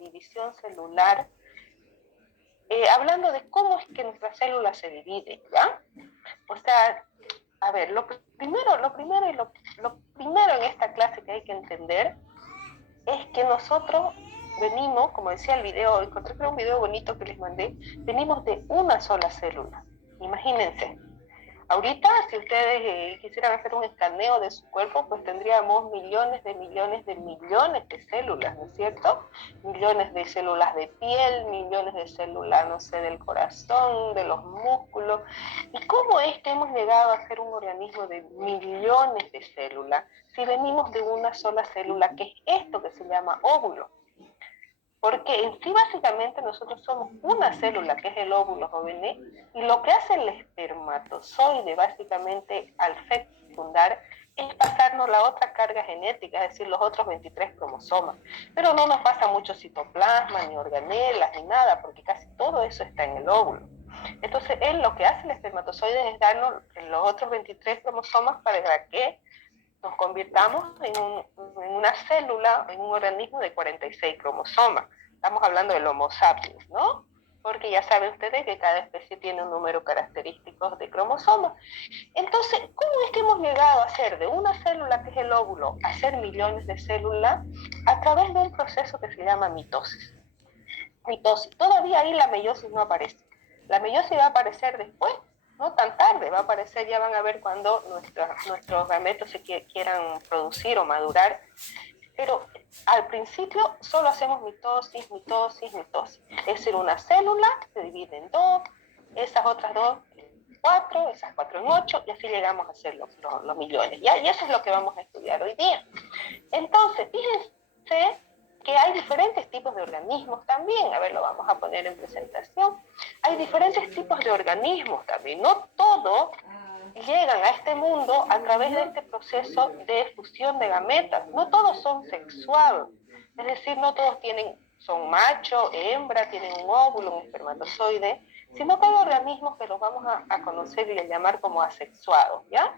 división celular, hablando de cómo es que nuestras células se dividen, ¿ya? O sea, a ver, lo primero en esta clase que hay que entender es que nosotros venimos, como decía el video, encontré un video bonito que les mandé, venimos de una sola célula. Imagínense. Ahorita, si ustedes quisieran hacer un escaneo de su cuerpo, pues tendríamos millones de células, ¿no es cierto? Millones de células de piel, millones de células, no sé, del corazón, de los músculos. ¿Y cómo es que hemos llegado a ser un organismo de millones de células si venimos de una sola célula, que es esto que se llama óvulo? Porque en sí básicamente nosotros somos una célula, que es el óvulo joven, y lo que hace el espermatozoide básicamente al fecundar es pasarnos la otra carga genética, es decir, los otros 23 cromosomas. Pero no nos pasa mucho citoplasma, ni organelas, ni nada, porque casi todo eso está en el óvulo. Entonces, él lo que hace el espermatozoide es darnos los otros 23 cromosomas para que nos convirtamos en una célula, en un organismo de 46 cromosomas. Estamos hablando del Homo sapiens, ¿no? Porque ya saben ustedes que cada especie tiene un número característico de cromosomas. Entonces, ¿cómo es que hemos llegado a ser de una célula, que es el óvulo, a ser millones de células? A través de un proceso que se llama mitosis. Mitosis. Todavía ahí la meiosis no aparece. La meiosis va a aparecer después, no tan tarde, va a aparecer, ya van a ver cuando nuestros gametos se quieran producir o madurar, pero al principio solo hacemos mitosis. Es decir, una célula se divide en dos, esas otras dos en cuatro, esas cuatro en ocho, y así llegamos a ser los millones, ¿ya? Y eso es lo que vamos a estudiar hoy día. Entonces, fíjense que hay diferentes tipos de organismos también. A ver, lo vamos a poner en presentación. Hay diferentes tipos de organismos también. No todos llegan a este mundo a través de este proceso de fusión de gametas. No todos son sexuados. Es decir, no todos son macho, hembra, tienen un óvulo, un espermatozoide, sino que hay organismos que los vamos a conocer y a llamar como asexuados, ¿ya?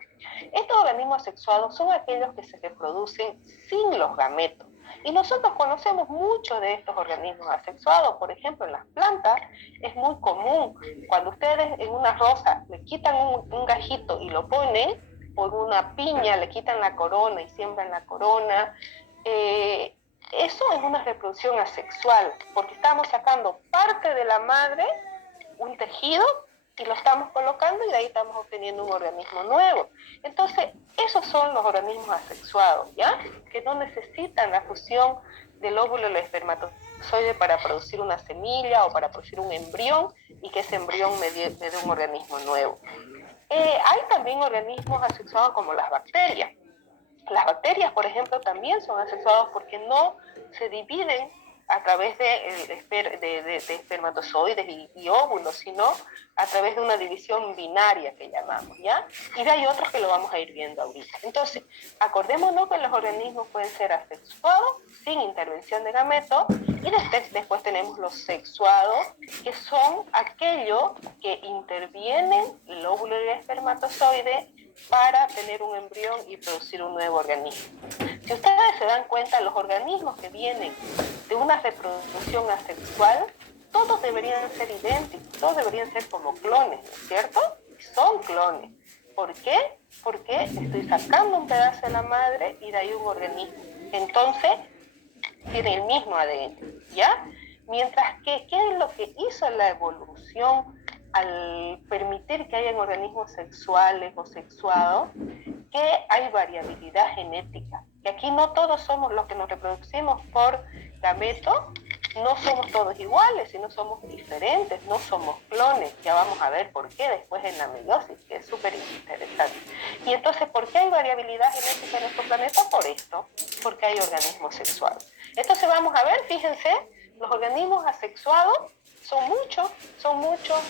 Estos organismos asexuados son aquellos que se reproducen sin los gametos. Y nosotros conocemos mucho de estos organismos asexuados. Por ejemplo, en las plantas es muy común, cuando ustedes en una rosa le quitan un gajito y lo ponen, por una piña le quitan la corona y siembran la corona, eso es una reproducción asexual, porque estamos sacando parte de la madre, un tejido, y lo estamos colocando y de ahí estamos obteniendo un organismo nuevo. Entonces, esos son los organismos asexuados, ¿ya? Que no necesitan la fusión del óvulo y el espermatozoide para producir una semilla o para producir un embrión y que ese embrión me dé un organismo nuevo. Hay también organismos asexuados como las bacterias. Las bacterias, por ejemplo, también son asexuadas porque no se dividen a través de espermatozoides y óvulos, sino a través de una división binaria que llamamos, ¿ya? Y hay otros que lo vamos a ir viendo ahorita. Entonces, acordémonos que los organismos pueden ser asexuados sin intervención de gametos, y después tenemos los sexuados, que son aquellos que intervienen el óvulo y el espermatozoide para tener un embrión y producir un nuevo organismo. Si ustedes se dan cuenta, los organismos que vienen de una reproducción asexual, todos deberían ser idénticos, todos deberían ser como clones, ¿no es cierto? Son clones. ¿Por qué? Porque estoy sacando un pedazo de la madre y de ahí un organismo. Entonces, tiene el mismo ADN, ¿ya? Mientras que, ¿qué es lo que hizo la evolución al permitir que hayan organismos sexuales o sexuados? Que hay variabilidad genética, que aquí no todos somos los que nos reproducimos por gameto, no somos todos iguales, sino somos diferentes, no somos clones. Ya vamos a ver por qué después en la meiosis, que es súper interesante. Y entonces, ¿por qué hay variabilidad genética en nuestro planeta? Por esto, porque hay organismos sexuados. Entonces vamos a ver, fíjense, los organismos asexuados son muchos.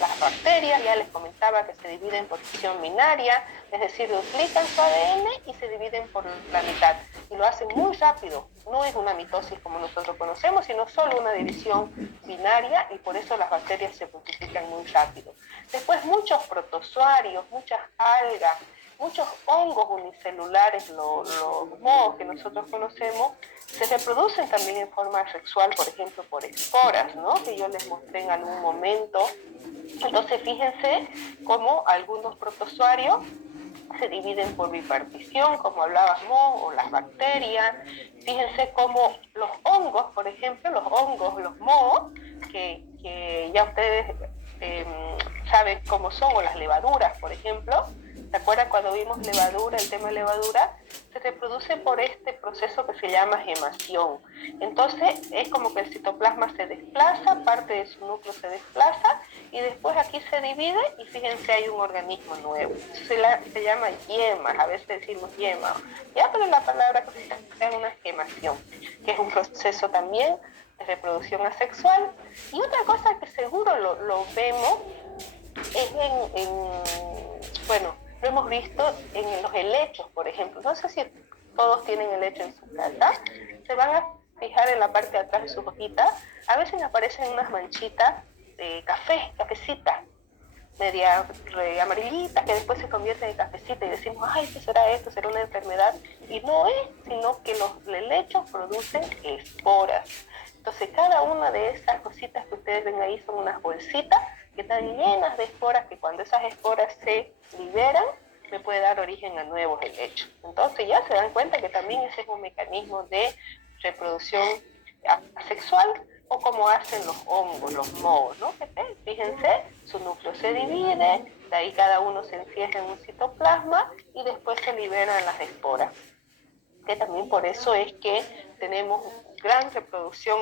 Las bacterias, ya les comentaba que se dividen por fisión binaria, es decir, duplican su ADN y se dividen por la mitad. Y lo hacen muy rápido. No es una mitosis como nosotros conocemos, sino solo una división binaria, y por eso las bacterias se multiplican muy rápido. Después muchos protozoarios, muchas algas, muchos hongos unicelulares, los mohos que nosotros conocemos, se reproducen también en forma sexual, por ejemplo, por esporas, ¿no? Que yo les mostré en algún momento. Entonces, fíjense cómo algunos protozoarios se dividen por bipartición, como hablábamos, o las bacterias. Fíjense cómo los hongos, por ejemplo, los mohos, que ya ustedes saben cómo son, o las levaduras, por ejemplo. ¿Se acuerdan cuando vimos levadura, el tema de levadura? Se reproduce por este proceso que se llama gemación. Entonces es como que el citoplasma se desplaza, parte de su núcleo se desplaza y después aquí se divide y fíjense hay un organismo nuevo. Se llama yemas, a veces decimos yema, ya, pero la palabra que se es una gemación, que es un proceso también de reproducción asexual. Y otra cosa que seguro lo vemos es bueno, lo hemos visto en los helechos, por ejemplo. No sé si todos tienen helecho en su casa. Se van a fijar en la parte de atrás de sus hojitas. A veces aparecen unas manchitas de cafecita, media amarillita, que después se convierte en cafecita y decimos, ay, ¿qué será esto? ¿Será una enfermedad? Y no es, sino que los helechos producen esporas. Entonces, cada una de esas cositas que ustedes ven ahí son unas bolsitas que están llenas de esporas, que cuando esas esporas se liberan, me puede dar origen a nuevos helechos. Entonces, ya se dan cuenta que también ese es un mecanismo de reproducción asexual, o como hacen los hongos, los mohos, ¿no? Fíjense, su núcleo se divide, de ahí cada uno se encierra en un citoplasma y después se liberan las esporas. Que también por eso es que tenemos gran reproducción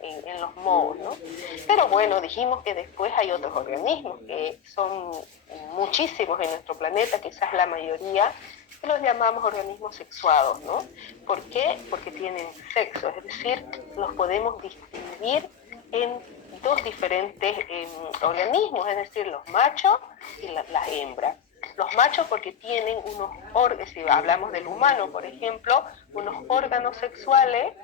en los mohos, ¿no? Pero bueno, dijimos que después hay otros organismos que son muchísimos en nuestro planeta, quizás la mayoría, que los llamamos organismos sexuados, ¿no? ¿Por qué? Porque tienen sexo, es decir, los podemos distinguir en dos diferentes organismos, es decir, los machos y las hembras. Los machos porque tienen unos órganos, si hablamos del humano, por ejemplo, unos órganos sexuales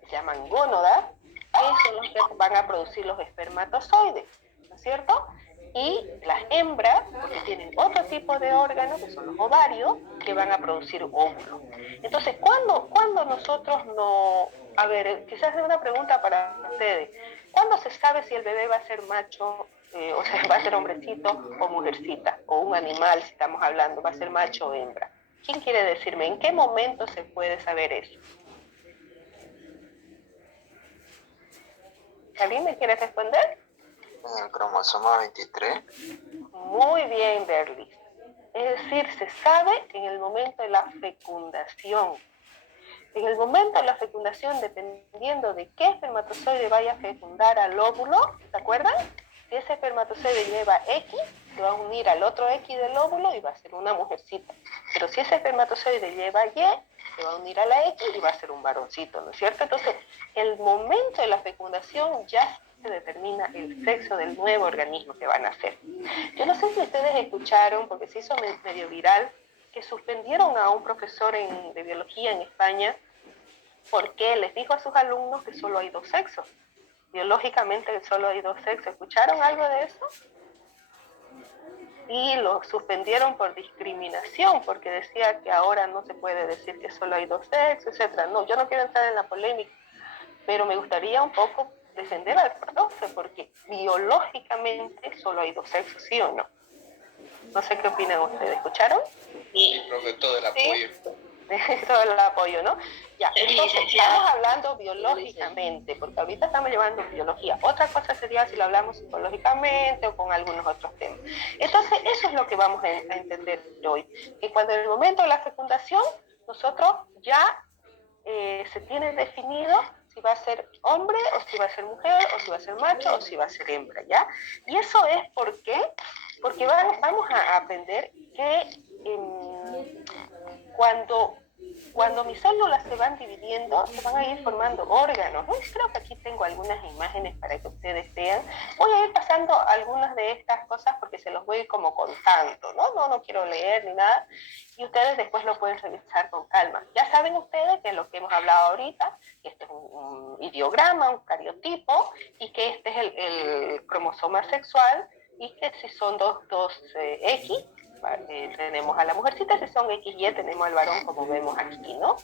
que se llaman gónadas, que son los que van a producir los espermatozoides, ¿no es cierto? Y las hembras, porque tienen otro tipo de órganos, que son los ovarios, que van a producir óvulos. Entonces, ¿cuándo nosotros no... A ver, quizás es una pregunta para ustedes. ¿Cuándo se sabe si el bebé va a ser macho, o sea, va a ser hombrecito o mujercita? O un animal, si estamos hablando, va a ser macho o hembra. ¿Quién quiere decirme en qué momento se puede saber eso? ¿Alguien me quiere responder? En el cromosoma 23. Muy bien, Berlis. Es decir, se sabe en el momento de la fecundación. En el momento de la fecundación, dependiendo de qué espermatozoide vaya a fecundar al óvulo, ¿se acuerdan? Si ese espermatozoide lleva X, se va a unir al otro X del óvulo y va a ser una mujercita. Pero si ese espermatozoide lleva Y, se va a unir a la X y va a ser un varoncito, ¿no es cierto? Entonces, el momento de la fecundación ya se determina el sexo del nuevo organismo que van a nacer. Yo no sé si ustedes escucharon, porque se hizo medio viral, que suspendieron a un profesor de biología en España porque les dijo a sus alumnos que solo hay dos sexos. Biológicamente solo hay dos sexos. ¿Escucharon algo de eso? Y lo suspendieron por discriminación, porque decía que ahora no se puede decir que solo hay dos sexos, etc. No, yo no quiero entrar en la polémica, pero me gustaría un poco defender al profe, porque biológicamente solo hay dos sexos, ¿sí o no? No sé qué opinan ustedes. ¿Escucharon? Sí, profe, todo el apoyo. Todo el apoyo, ¿no? Ya, entonces estamos hablando biológicamente, porque ahorita estamos llevando biología. Otra cosa sería si lo hablamos psicológicamente o con algunos otros temas. Entonces, eso es lo que vamos a entender hoy. Que cuando en el momento de la fecundación, nosotros ya se tiene definido si va a ser hombre o si va a ser mujer o si va a ser macho o si va a ser hembra, ¿ya? Y eso es porque vamos a aprender que cuando mis células se van dividiendo, se van a ir formando órganos, ¿no? Creo que aquí tengo algunas imágenes para que ustedes vean. Voy a ir pasando algunas de estas cosas porque se los voy a ir como contando, ¿no? No quiero leer ni nada. Y ustedes después lo pueden revisar con calma. Ya saben ustedes que lo que hemos hablado ahorita, que este es un ideograma, un cariotipo, y que este es el cromosoma sexual, y que si son dos X, tenemos a la mujercita, si son XY, tenemos al varón como vemos aquí, ¿no?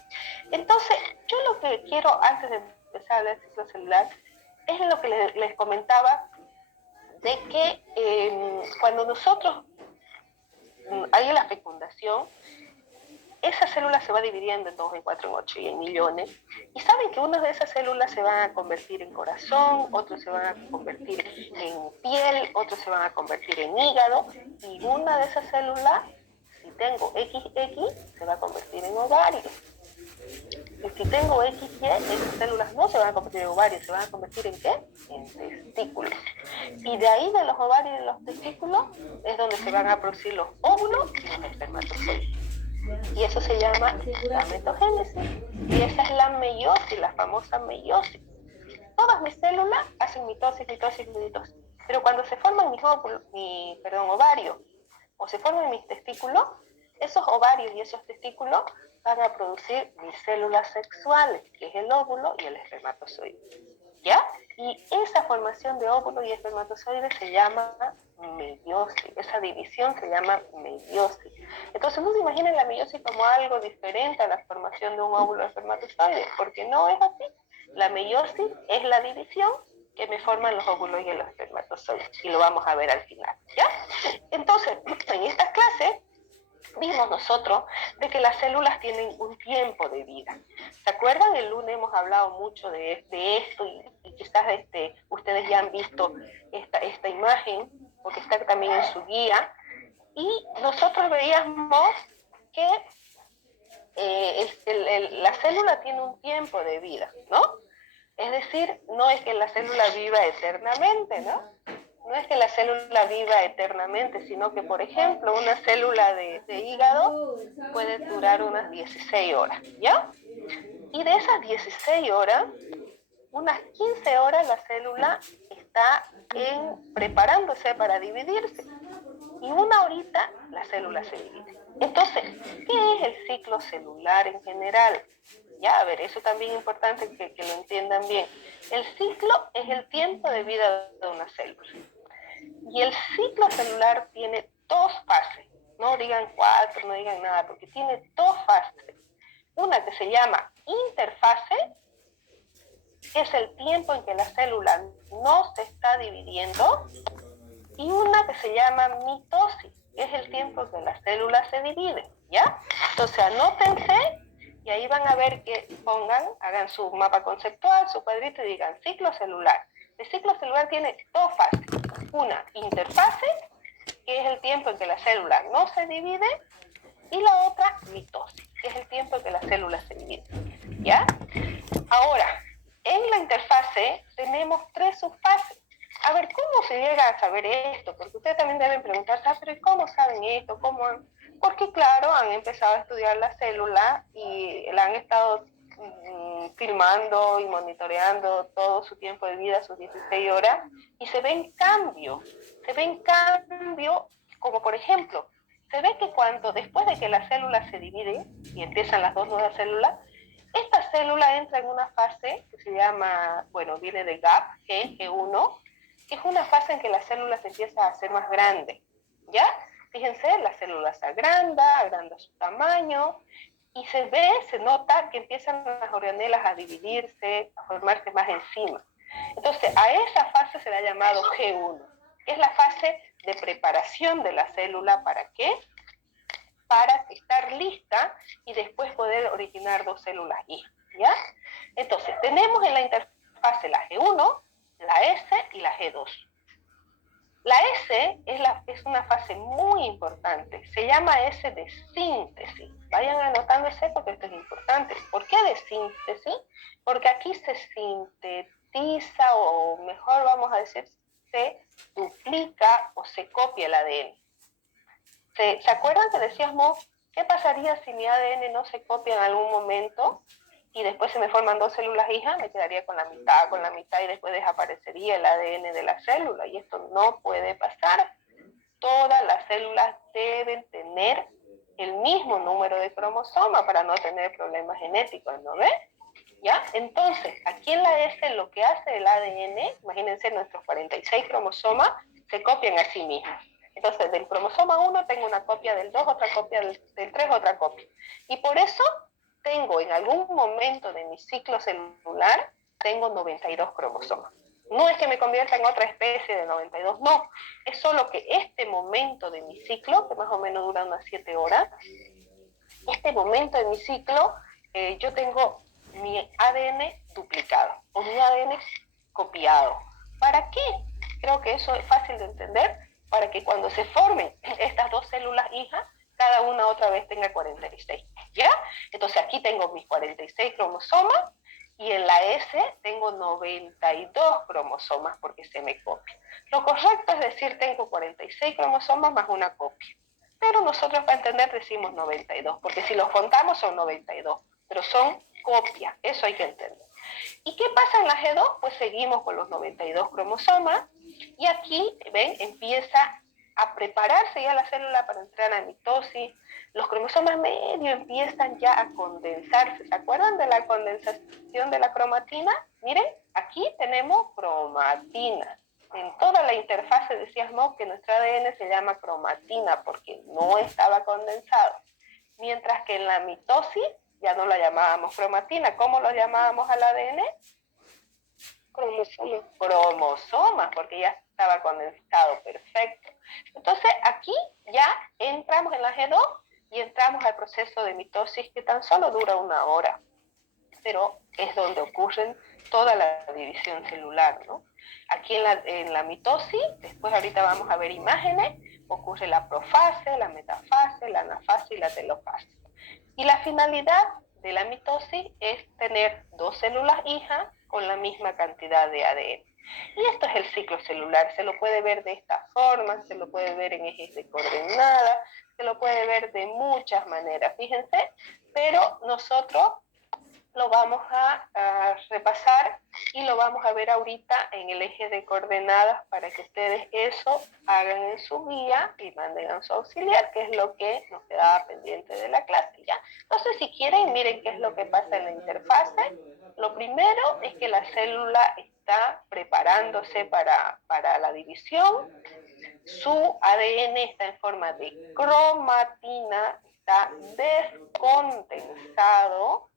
Entonces, yo lo que quiero, antes de empezar a hablar del ciclo celular, es lo que les comentaba, de que cuando nosotros hay la fecundación, esa célula se va dividiendo en 2, en 4, en 8 y en millones. Y saben que unas de esas células se van a convertir en corazón, otros se van a convertir en piel, otros se van a convertir en hígado. Y una de esas células, si tengo XX, se va a convertir en ovario. Y si tengo XY, esas células no se van a convertir en ovarios, se van a convertir ¿en qué? En testículos. Y de ahí, de los ovarios y de los testículos, es donde se van a producir los óvulos y los espermatozoides. Y eso se llama gametogénesis. Y esa es la meiosis, la famosa meiosis. Todas mis células hacen mitosis, mitosis, mitosis. Pero cuando se forman mis ovarios, o se forman mis testículos, esos ovarios y esos testículos van a producir mis células sexuales, que es el óvulo y el espermatozoide. ¿Ya? Y esa formación de óvulo y espermatozoide se llama meiosis. Esa división se llama meiosis. Entonces no se imaginen la meiosis como algo diferente a la formación de un óvulo y espermatozoide, porque no es así. La meiosis es la división que me forman los óvulos y los espermatozoides. Y lo vamos a ver al final. ¿Ya? Entonces, en estas clases vimos nosotros de que las células tienen un tiempo de vida. ¿Se acuerdan? El lunes hemos hablado mucho de esto y quizás ustedes ya han visto esta imagen, porque está también en su guía, y nosotros veíamos que la célula tiene un tiempo de vida, ¿no? Es decir, no es que la célula viva eternamente, ¿no? No es que la célula viva eternamente, sino que, por ejemplo, una célula de hígado puede durar unas 16 horas, ¿ya? Y de esas 16 horas, unas 15 horas la célula está preparándose para dividirse. Y una horita la célula se divide. Entonces, ¿qué es el ciclo celular en general? Ya, a ver, eso también es importante que lo entiendan bien. El ciclo es el tiempo de vida de una célula. Y el ciclo celular tiene 2 fases. No digan 4, no digan nada, porque tiene 2 fases. Una que se llama interfase, que es el tiempo en que la célula no se está dividiendo, y una que se llama mitosis, que es el tiempo en que la célula se divide, ¿ya? Entonces anótense y ahí van a ver que hagan su mapa conceptual, su cuadrito y digan ciclo celular. El ciclo celular tiene 2 fases. Una, interfase, que es el tiempo en que la célula no se divide, y la otra, mitosis, que es el tiempo en que la célula se divide, ¿ya? Ahora, en la interfase tenemos 3 subfases. A ver, ¿cómo se llega a saber esto? Porque ustedes también deben preguntarse, pero ¿cómo saben esto? Porque claro, han empezado a estudiar la célula y la han estado filmando y monitoreando todo su tiempo de vida, sus 16 horas, y se ven cambios, como por ejemplo, se ve que después de que la célula se divide y empiezan las 2 nuevas células, esta célula entra en una fase que se llama, viene de GAP, G1, que es una fase en que la célula se empieza a hacer más grande, ¿ya? Fíjense, la célula se agranda su tamaño, y se nota que empiezan las organelas a dividirse, a formarse más encima. Entonces, a esa fase se le ha llamado G1, que es la fase de preparación de la célula. ¿Para qué? Para estar lista y después poder originar 2 células hija, ¿ya? Entonces, tenemos en la interfase la G1, la S y la G2. La S es una fase muy importante, se llama S de síntesis. Vayan anotando ese porque esto es importante. ¿Por qué de síntesis? Porque aquí se sintetiza, o mejor vamos a decir, se duplica o se copia el ADN. ¿Se acuerdan que decíamos qué pasaría si mi ADN no se copia en algún momento y después se me forman 2 células hijas? Me quedaría con la mitad y después desaparecería el ADN de la célula, y esto no puede pasar. Todas las células deben tener el mismo número de cromosomas para no tener problemas genéticos, ¿no ves? ¿Ya? Entonces, aquí en la S lo que hace el ADN, imagínense, nuestros 46 cromosomas se copian a sí mismos. Entonces, del cromosoma 1 tengo una copia del 2, otra copia del 3, otra copia. Y por eso tengo en algún momento de mi ciclo celular, tengo 92 cromosomas. No es que me convierta en otra especie de 92, no. Es solo que este momento de mi ciclo, que más o menos dura unas 7 horas, este momento de mi ciclo, yo tengo mi ADN duplicado o mi ADN copiado. ¿Para qué? Creo que eso es fácil de entender, para que cuando se formen estas dos células hijas, cada una otra vez tenga 46, ¿ya? Entonces aquí tengo mis 46 cromosomas y en la S tengo 92 cromosomas porque se me copia. Lo correcto es decir, tengo 46 cromosomas más una copia. Pero nosotros para entender decimos 92, porque si los contamos son 92, pero son copias, eso hay que entender. ¿Y qué pasa en la G2? Pues seguimos con los 92 cromosomas y aquí, ven, empieza a prepararse ya la célula para entrar a mitosis. Los cromosomas medio empiezan ya a condensarse. ¿Se acuerdan de la condensación de la cromatina? Miren, aquí tenemos cromatina. En toda la interfase decíamos que nuestro ADN se llama cromatina porque no estaba condensado. Mientras que en la mitosis ya no la llamábamos cromatina. ¿Cómo lo llamábamos al ADN? Cromosomas, porque ya estaba condensado, perfecto. Entonces aquí ya entramos en la G2 y entramos al proceso de mitosis que tan solo dura 1 hora, pero es donde ocurren toda la división celular, ¿no? Aquí en la mitosis, después ahorita vamos a ver imágenes, ocurre la profase, la metafase, la anafase y la telofase. Y la finalidad de la mitosis es tener dos células hijas con la misma cantidad de ADN. Y esto es el ciclo celular, se lo puede ver de esta forma, se lo puede ver en ejes de coordenadas, se lo puede ver de muchas maneras, fíjense, pero nosotros lo vamos a repasar y lo vamos a ver ahorita en el eje de coordenadas para que ustedes eso hagan en su guía y manden a su auxiliar, que es lo que nos quedaba pendiente de la clase, ¿ya? Entonces, si quieren, miren qué es lo que pasa en la interfase. Lo primero es que la célula está preparándose para la división. Su ADN está en forma de cromatina, está descondensado.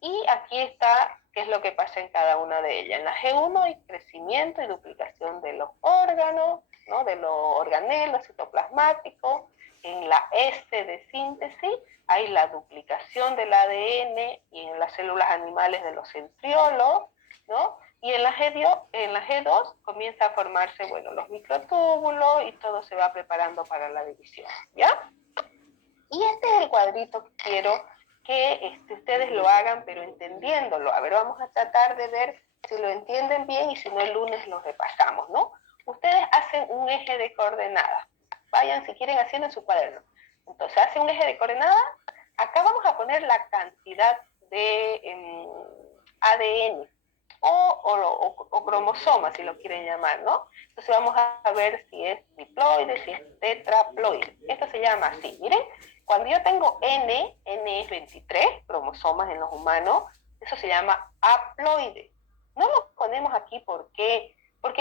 Y aquí está qué es lo que pasa en cada una de ellas. En la G1 hay crecimiento y duplicación de los órganos, ¿no? De los organelos citoplasmáticos. En la S de síntesis hay la duplicación del ADN y en las células animales de los centriolos, ¿no? Y en la G2 comienza a formarse, bueno, los microtúbulos y todo se va preparando para la división, ¿ya? Y este es el cuadrito que quiero que ustedes lo hagan, pero entendiéndolo. A ver, vamos a tratar de ver si lo entienden bien y si no el lunes lo repasamos, ¿no? Ustedes hacen un eje de coordenadas. Vayan, si quieren, haciendo en su cuaderno. Entonces, hacen un eje de coordenadas. Acá vamos a poner la cantidad de ADN o cromosomas, si lo quieren llamar, ¿no? Entonces vamos a ver si es diploide, si es tetraploide. Esto se llama así, miren. Cuando yo tengo N es 23 cromosomas en los humanos, eso se llama haploide. No lo ponemos aquí porque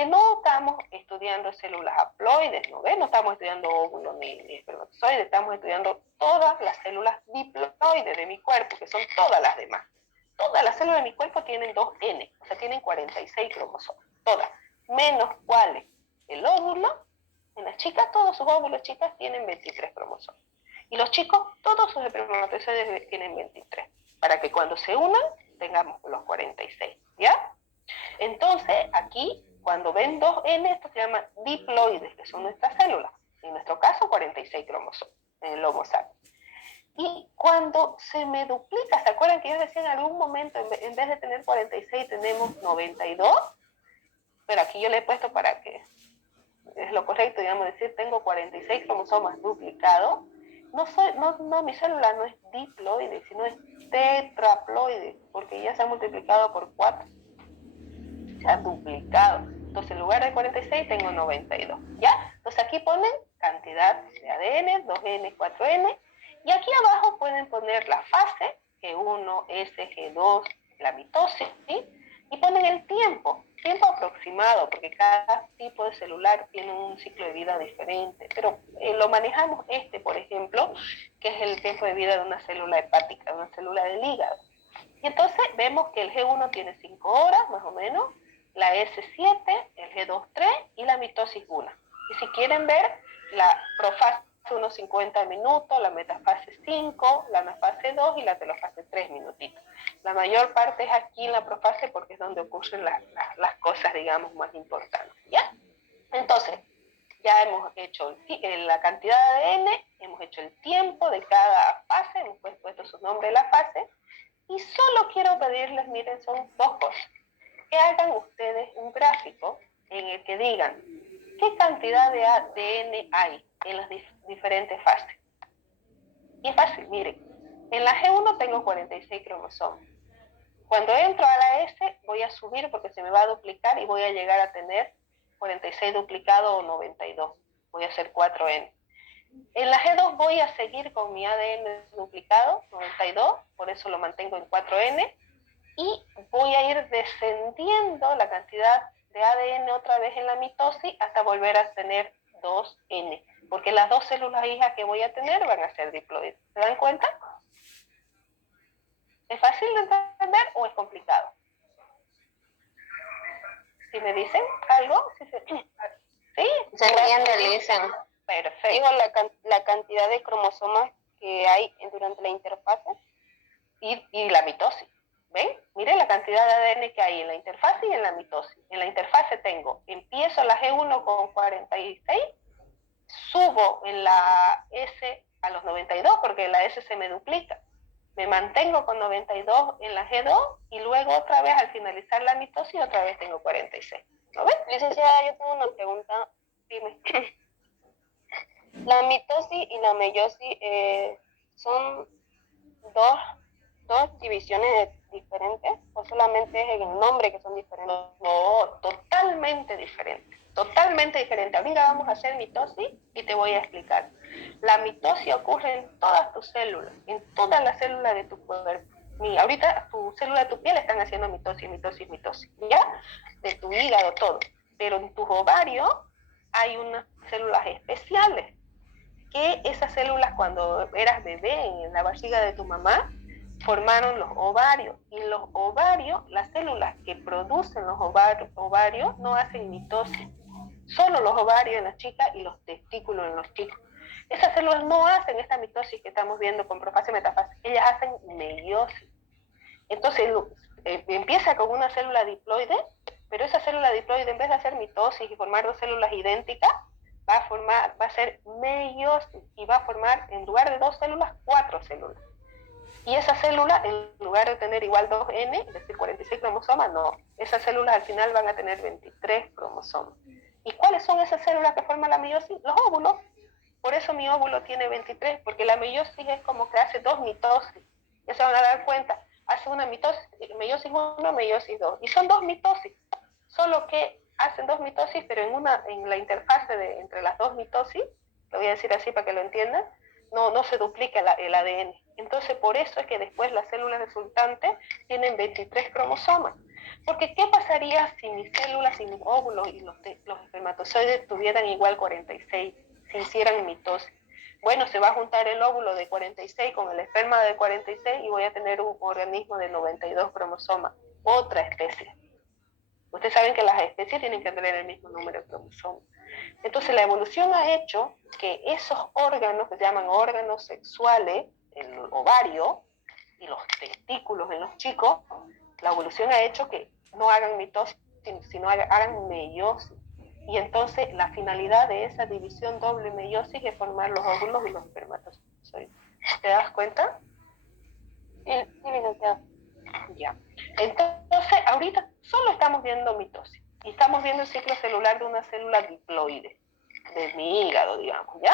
no estamos estudiando células haploides, ¿no ven? No estamos estudiando óvulos ni espermatozoides, estamos estudiando todas las células diploides de mi cuerpo, que son todas las demás. Todas las células de mi cuerpo tienen 2N, o sea, tienen 46 cromosomas, todas, menos cuáles. El óvulo, en las chicas, todos sus óvulos chicas tienen 23 cromosomas. Y los chicos, todos sus espermatozoides tienen 23, para que cuando se unan tengamos los 46, ¿ya? Entonces, aquí, cuando ven 2N, esto se llama diploides, que son nuestras células. En nuestro caso, 46 cromosomas en el Homo sapiens. Y cuando se me duplica, ¿se acuerdan que yo decía en algún momento, en vez de tener 46, tenemos 92? Pero aquí yo le he puesto para que es lo correcto, digamos, decir, tengo 46 cromosomas duplicados. No, mi célula no es diploide, sino es tetraploide, porque ya se ha multiplicado por 4. Se ha duplicado. Entonces, en lugar de 46, tengo 92. ¿Ya? Entonces, aquí ponen cantidad de ADN, 2N, 4N. Y aquí abajo pueden poner la fase, G1, S, G2, la mitosis, ¿sí? Y ponen el tiempo. tiempo aproximado, porque cada tipo de celular tiene un ciclo de vida diferente, pero lo manejamos por ejemplo, que es el tiempo de vida de una célula hepática, de una célula del hígado. Y entonces vemos que el G1 tiene 5 horas, más o menos, la S7, el G2 3 y la mitosis 1. Y si quieren ver, la profase unos 50 minutos, la metafase 5, la anafase 2 y la telofase 3 minutitos. La mayor parte es aquí en la profase porque es donde ocurren las cosas, digamos, más importantes, ¿ya? Entonces, ya hemos hecho la cantidad de ADN, hemos hecho el tiempo de cada fase, hemos puesto su nombre de la fase, y solo quiero pedirles, miren, son dos cosas. Que hagan ustedes un gráfico en el que digan qué cantidad de ADN hay en las diferentes fases. Y es fácil, miren. En la G1 tengo 46 cromosomas. Cuando entro a la S voy a subir porque se me va a duplicar y voy a llegar a tener 46 duplicado o 92. Voy a hacer 4N. En la G2 voy a seguir con mi ADN duplicado, 92, por eso lo mantengo en 4N, y voy a ir descendiendo la cantidad de ADN otra vez en la mitosis hasta volver a tener 2N, porque las dos células hijas que voy a tener van a ser diploides. ¿Se dan cuenta? ¿Es fácil de entender o es complicado? Si me dicen algo, ¿sí? Se entiende, le dicen. Perfecto. Digo, la cantidad de cromosomas que hay durante la interfase. Y la mitosis. ¿Ven? Miren la cantidad de ADN que hay en la interfase y en la mitosis. En la interfase empiezo la G1 con 46, subo en la S a los 92 porque la S se me duplica. Me mantengo con 92 en la G2 y luego otra vez al finalizar la mitosis otra vez tengo 46. ¿Lo ven? Licenciada, yo tengo una pregunta. Dime. La mitosis y la meiosis son dos divisiones diferentes, o solamente es en el nombre que son diferentes. No, totalmente diferente. Totalmente diferente. Ahorita vamos a hacer mitosis y te voy a explicar. La mitosis ocurre en todas tus células, en todas las células de tu cuerpo. Ahorita tu célula de tu piel están haciendo mitosis, ¿ya? De tu hígado, todo. Pero en tus ovarios hay unas células especiales, que esas células cuando eras bebé en la barriga de tu mamá, formaron los ovarios, y los ovarios, las células que producen los ovarios no hacen mitosis, solo los ovarios en las chicas y los testículos en los chicos. Esas células no hacen esta mitosis que estamos viendo con profase y metafase, ellas hacen meiosis. Entonces empieza con una célula diploide, pero esa célula diploide en vez de hacer mitosis y formar dos células idénticas, va a ser meiosis y va a formar en lugar de 2 células, 4 células. Y esa célula, en lugar de tener igual 2N, es decir, 46 cromosomas, no. Esas células al final van a tener 23 cromosomas. ¿Y cuáles son esas células que forman la meiosis? Los óvulos. Por eso mi óvulo tiene 23, porque la meiosis es como que hace 2 mitosis. Ya se van a dar cuenta. Hace una mitosis, meiosis 1, meiosis 2. Y son 2 mitosis. Solo que hacen 2 mitosis, pero en la interfase entre las 2 mitosis, lo voy a decir así para que lo entiendan, no se duplica el ADN. Entonces, por eso es que después las células resultantes tienen 23 cromosomas. Porque, ¿qué pasaría si mis células, si mis óvulos y los espermatozoides tuvieran igual 46, si hicieran mitosis? Bueno, se va a juntar el óvulo de 46 con el esperma de 46 y voy a tener un organismo de 92 cromosomas, otra especie. Ustedes saben que las especies tienen que tener el mismo número de cromosomas. Entonces la evolución ha hecho que esos órganos que se llaman órganos sexuales, el ovario y los testículos en los chicos, la evolución ha hecho que no hagan mitosis, sino hagan meiosis. Y entonces la finalidad de esa división doble meiosis es formar los óvulos y los espermatozoides. ¿Te das cuenta? Sí, licenciada. Ya. Entonces, ahorita solo estamos viendo mitosis. Y estamos viendo el ciclo celular de una célula diploide, de mi hígado, digamos, ¿ya?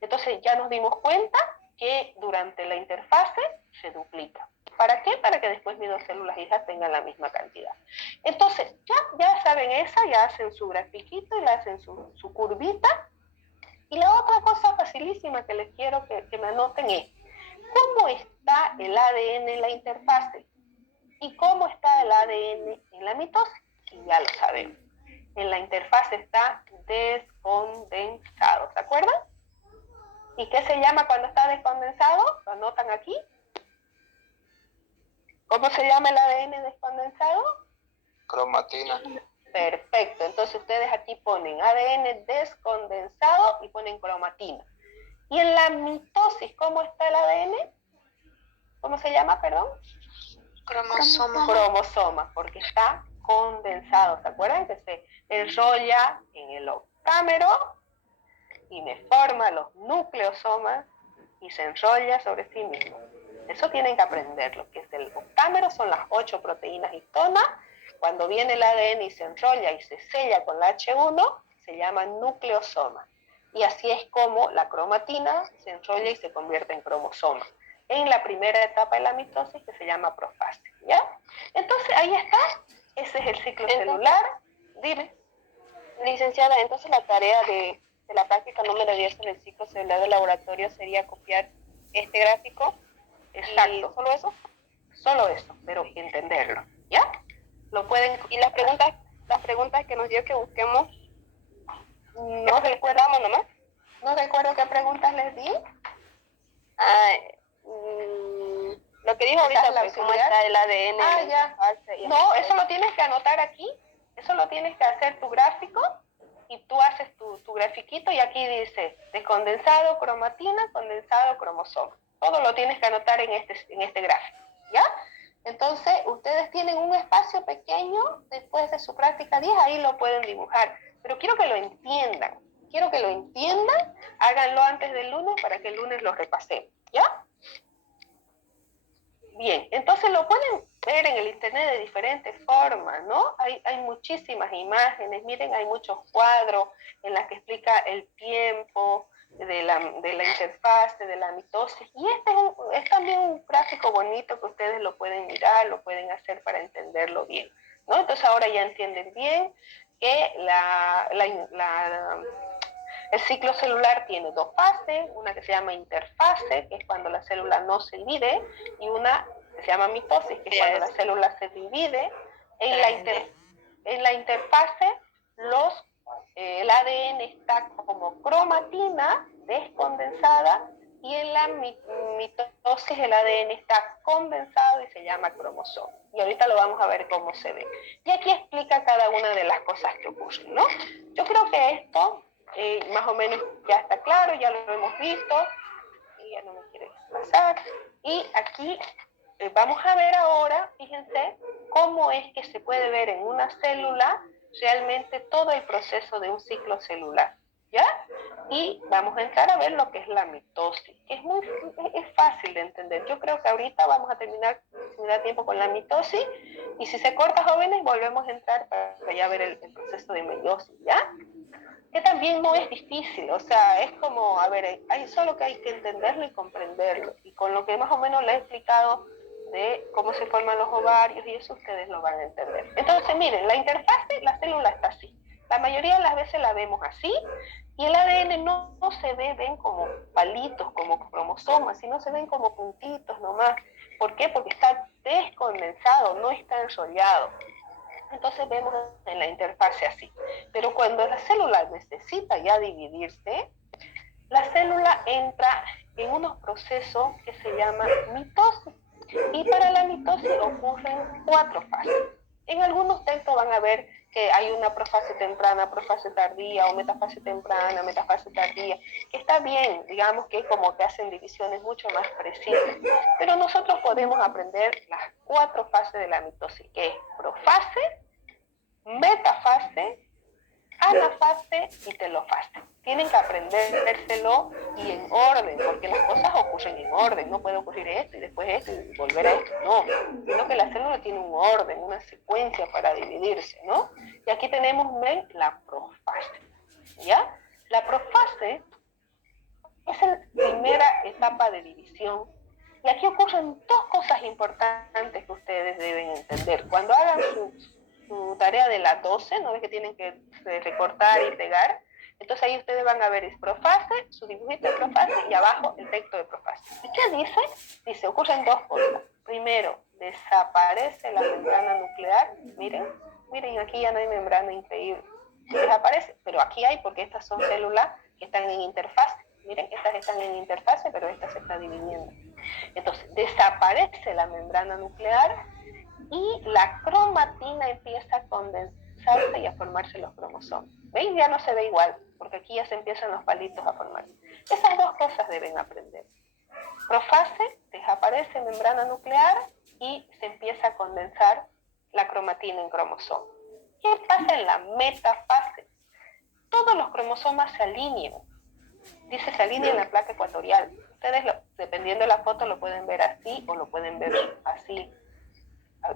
Entonces ya nos dimos cuenta que durante la interfase se duplica. ¿Para qué? Para que después mis dos células hijas tengan la misma cantidad. Entonces, ya saben esa, ya hacen su grafiquito y le hacen su curvita. Y la otra cosa facilísima que les quiero que me anoten es, ¿cómo está el ADN en la interfase? ¿Y cómo está el ADN en la mitosis? y ya lo sabemos. En la interfaz está descondensado, ¿se acuerdan? ¿Y qué se llama cuando está descondensado? ¿Lo anotan aquí? ¿Cómo se llama el ADN descondensado? Cromatina. Perfecto, entonces ustedes aquí ponen ADN descondensado y ponen cromatina. Y en la mitosis, ¿cómo está el ADN? ¿Cómo se llama, perdón? Cromosoma. Cromosoma, porque está condensado. ¿Se acuerdan? Que se enrolla en el octámero y me forma los nucleosomas y se enrolla sobre sí mismo. Eso tienen que aprenderlo, que es el octámero, son las 8 proteínas histonas. Cuando viene el ADN y se enrolla y se sella con la H1, se llama nucleosoma. Y así es como la cromatina se enrolla y se convierte en cromosoma. En la primera etapa de la mitosis, que se llama profase, ¿ya? Entonces, ahí está. Ese es el ciclo celular. Dime. Licenciada, entonces la tarea de la práctica número 10 sobre el ciclo celular de laboratorio sería copiar este gráfico. Exacto. ¿Y solo eso? Solo eso, pero entenderlo, ¿ya? Lo pueden... Y las preguntas que nos dio que busquemos, no recordamos nomás. No recuerdo qué preguntas les di. Lo que dijo ahorita, pues, cómo está el ADN. Ya. No, eso lo tienes que anotar aquí. Eso lo tienes que hacer tu gráfico y tú haces tu grafiquito y aquí dice descondensado cromatina, condensado cromosoma. Todo lo tienes que anotar en este gráfico, ¿ya? Entonces, ustedes tienen un espacio pequeño después de su práctica 10, ahí lo pueden dibujar. Pero quiero que lo entiendan. Háganlo antes del lunes para que el lunes lo repasemos, ¿ya? Bien, entonces lo pueden ver en el internet de diferentes formas, ¿no? Hay muchísimas imágenes, miren, hay muchos cuadros en las que explica el tiempo de la interfase, de la mitosis, y es también un gráfico bonito que ustedes lo pueden mirar, lo pueden hacer para entenderlo bien, ¿no? Entonces ahora ya entienden bien que el ciclo celular tiene 2 fases, una que se llama interfase, que es cuando la célula no se divide, y una que se llama mitosis, que es cuando la célula se divide. En la interfase, el ADN está como cromatina descondensada, y en la mitosis el ADN está condensado y se llama cromosoma. Y ahorita lo vamos a ver cómo se ve. Y aquí explica cada una de las cosas que ocurren, ¿no? Yo creo que esto más o menos ya está claro, ya lo hemos visto, y ya no me quiere pasar. Y aquí vamos a ver ahora, fíjense, cómo es que se puede ver en una célula realmente todo el proceso de un ciclo celular, ¿ya? Y vamos a entrar a ver lo que es la mitosis, que es fácil de entender. Yo creo que ahorita vamos a terminar, si me da tiempo, con la mitosis, y si se corta, jóvenes, volvemos a entrar para ya ver el proceso de meiosis, ¿ya? Que también no es difícil, o sea, es como, a ver, hay solo que hay que entenderlo y comprenderlo, y con lo que más o menos les he explicado de cómo se forman los ovarios y eso ustedes lo van a entender. Entonces, miren, la interfase, la célula está así. La mayoría de las veces la vemos así, y el ADN no se ven como palitos, como cromosomas, sino se ven como puntitos nomás. ¿Por qué? Porque está descondensado, no está enrollado. Entonces vemos en la interfase así. Pero cuando la célula necesita ya dividirse, la célula entra en unos procesos que se llaman mitosis. Y para la mitosis ocurren 4 fases. En algunos textos van a ver que hay una profase temprana, profase tardía, o metafase temprana, metafase tardía, que está bien, digamos que como que hacen divisiones mucho más precisas. Pero nosotros podemos aprender las 4 fases de la mitosis, que es profase, metafase, anafase y telofase. Tienen que aprendérselo y en orden, porque las cosas ocurren en orden. No puede ocurrir esto y después esto y volver a esto, no. Sino que la célula tiene un orden, una secuencia para dividirse, ¿no? Y aquí tenemos, ven, la profase, ¿ya? La profase es la primera etapa de división. Y aquí ocurren 2 cosas importantes que ustedes deben entender. Cuando hagan su tarea de la 12, ¿no ves que tienen que recortar y pegar? Entonces ahí ustedes van a ver es profase, su dibujito de profase y abajo el texto de profase. ¿Y qué dice? Dice, ocurren 2 cosas. Primero, desaparece la membrana nuclear, miren, Miren, aquí ya no hay membrana, increíble. Desaparece, pero aquí hay porque estas son células que están en interfase. Miren, estas están en interfase, pero esta se está dividiendo. Entonces, desaparece la membrana nuclear y la cromatina empieza a condensarse y a formarse los cromosomas. ¿Veis? Ya no se ve igual, porque aquí ya se empiezan los palitos a formar. Esas dos cosas deben aprender. Profase, desaparece membrana nuclear y se empieza a condensar la cromatina en cromosomas. ¿Qué pasa en la metafase? Todos los cromosomas se alinean. Dice se alinea en la placa ecuatorial. Ustedes, dependiendo de la foto, lo pueden ver así o lo pueden ver así,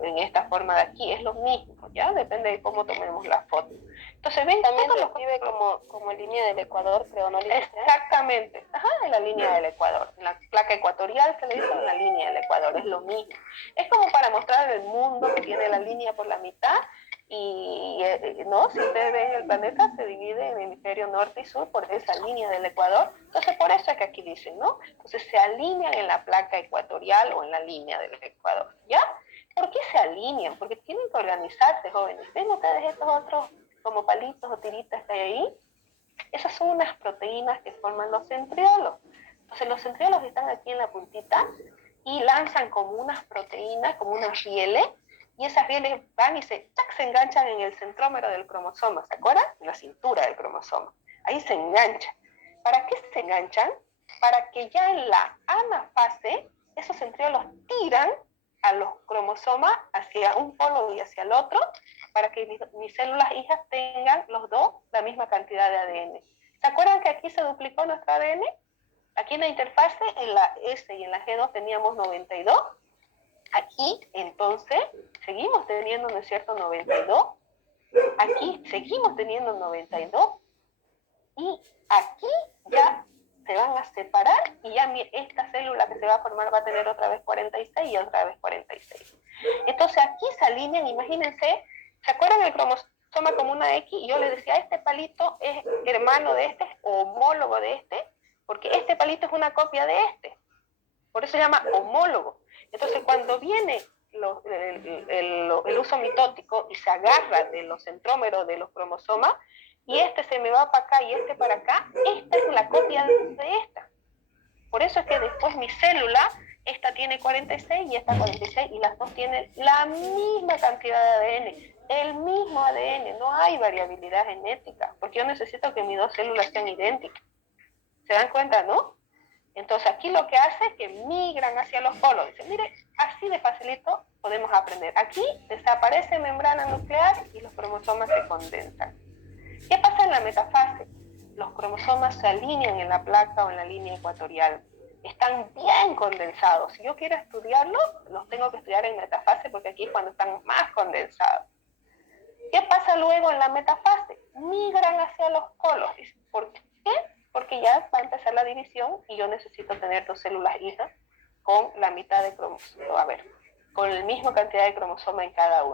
en esta forma de aquí. Es lo mismo, ¿ya? Depende de cómo tomemos la foto. Entonces, ven, También todos se los escribe como línea del Ecuador, creo, ¿no? exactamente, ajá, en la línea del Ecuador. En la placa ecuatorial se le dice en la línea del Ecuador, es lo mismo. Es como para mostrar el mundo que tiene la línea por la mitad y, ¿no? Si ustedes ven el planeta, se divide en hemisferio norte y sur por esa línea del Ecuador. Entonces, por eso es que aquí dicen, ¿no? Entonces, se alinean en la placa ecuatorial o en la línea del Ecuador, ¿ya? ¿Por qué se alinean? Porque tienen que organizarse, jóvenes. ¿Ven ustedes estos otros como palitos o tiritas que hay ahí? Esas son unas proteínas que forman los centriolos. Entonces los centriolos están aquí en la puntita y lanzan como unas proteínas, como unas rieles, y esas rieles van y se enganchan en el centrómero del cromosoma, ¿se acuerdan? En la cintura del cromosoma. Ahí se enganchan. ¿Para qué se enganchan? Para que ya en la anafase esos centriolos tiran a los cromosomas hacia un polo y hacia el otro, para que mis células hijas tengan los dos la misma cantidad de ADN. ¿Se acuerdan que aquí se duplicó nuestro ADN? Aquí en la interfase, en la S y en la G2 teníamos 92. Aquí, entonces, seguimos teniendo, ¿no es cierto?, 92. Aquí seguimos teniendo 92. Y aquí ya se van a separar y ya esta célula que se va a formar va a tener otra vez 46 y otra vez 46. Entonces aquí se alinean, imagínense, ¿se acuerdan el cromosoma como una X? Y yo les decía, este palito es hermano de este, homólogo de este, porque este palito es una copia de este. Por eso se llama homólogo. Entonces cuando viene el uso mitótico y se agarra de los centrómeros de los cromosomas, y este se me va para acá y este para acá, esta es la copia de esta. Por eso es que después mi célula, esta tiene 46 y esta 46, y las dos tienen la misma cantidad de ADN, el mismo ADN, no hay variabilidad genética, porque yo necesito que mis dos células sean idénticas. ¿Se dan cuenta, no? Entonces aquí lo que hace es que migran hacia los polos. Dice, mire, así de facilito podemos aprender. Aquí desaparece membrana nuclear y los cromosomas se condensan. ¿Qué pasa en la metafase? Los cromosomas se alinean en la placa o en la línea ecuatorial. Están bien condensados. Si yo quiero estudiarlos, los tengo que estudiar en metafase porque aquí es cuando están más condensados. ¿Qué pasa luego en la metafase? Migran hacia los polos. ¿Por qué? Porque ya va a empezar la división y yo necesito tener dos células hijas con la mitad de cromosoma, con la misma cantidad de cromosoma en cada una.